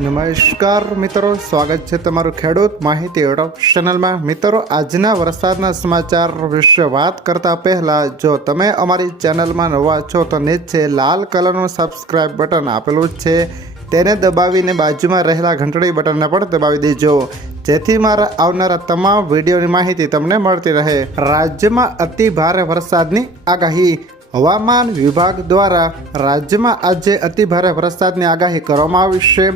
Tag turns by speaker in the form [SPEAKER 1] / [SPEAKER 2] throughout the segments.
[SPEAKER 1] નમસ્કાર મિત્રો, સ્વાગત છે તમારું ખેડૂત માહિતી યુટ્યુબ ચેનલમાં. મિત્રો, આજના વરસાદના સમાચાર વિશે વાત કરતા પહેલા, જો તમે અમારી ચેનલમાં નવા છો, તો નીચે લાલ કલરનું સબસ્ક્રાઇબ બટન આપેલું છે. તેને દબાવીને બાજુમાં રહેલા ઘંટડી બટનને પણ દબાવી દેજો. જેથી મારા આવનારા તમામ વિડીયોની માહિતી તમને મળતી રહે. રાજ્યમાં અતિ ભારે વરસાદની આગાહી. હવામાન વિભાગ દ્વારા રાજ્યમાં આજે અતિ ભારે વરસાદની આગાહી કરવામાં આવી છે.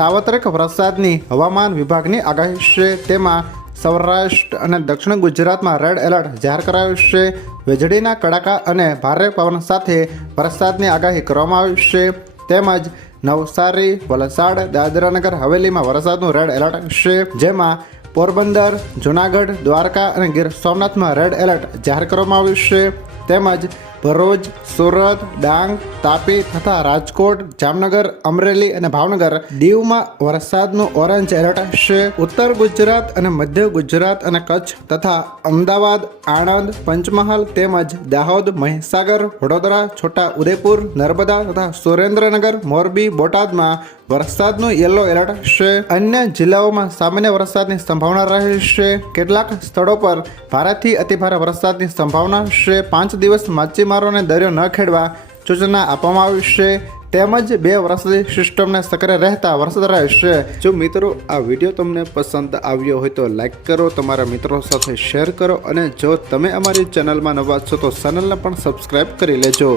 [SPEAKER 1] સાર્વત્રિક વરસાદની હવામાન વિભાગની આગાહી છે. તેમાં સૌરાષ્ટ્ર અને દક્ષિણ ગુજરાતમાં રેડ એલર્ટ જાહેર કરાયું છે. વીજળીના કડાકા અને ભારે પવન સાથે વરસાદની આગાહી કરવામાં આવી છે. તેમજ નવસારી, વલસાડ, દાદરાનગર, હવેલીમાં વરસાદનું રેડ એલર્ટ છે. જેમાં પોરબંદર, જુનાગઢ, દ્વારકા અને ગીર સોમનાથમાં રેડ એલર્ટ જાહેર કરવામાં આવ્યું છે. તેમજ ભરૂચ, સુરત, ડાંગ, તાપી તથા રાજકોટ, જામનગર, અમરેલી અને ભાવનગર દીવમાં વરસાદનું ઓરેન્જ એલર્ટ છે. ઉત્તર ગુજરાત અને મધ્ય ગુજરાત અને કચ્છ તથા અમદાવાદ, આણંદ, પંચમહાલ તેમજ દાહોદ, મહીસાગર, વડોદરા, છોટા ઉદેપુર, નર્મદા તથા સુરેન્દ્રનગર, મોરબી, બોટાદમાં વરસાદનું યલો એલર્ટ છે. અન્ય જિલ્લાઓમાં સામાન્ય વરસાદની સંભાવના રહેશે. કેટલાક સ્થળો પર ભારેથી અતિભારે વરસાદની સંભાવના છે. પાંચ દિવસ માછીમારોને દરિયો ન ખેડવા સૂચના આપવામાં આવી છે. તેમજ બે વરસાદી સિસ્ટમને સક્રિય રહેતા વરસાદ રહેશે. જો મિત્રો, આ વીડિયો તમને પસંદ આવ્યો હોય તો લાઇક કરો, તમારા મિત્રો સાથે શેર કરો અને જો તમે અમારી ચેનલમાં નવા છો તો ચેનલને પણ સબસ્ક્રાઈબ કરી લેજો.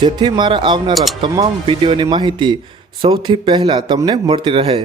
[SPEAKER 1] જેથી મારા આવનારા તમામ વિડીયોની માહિતી સૌથી પહેલાં તમને મળતી રહે.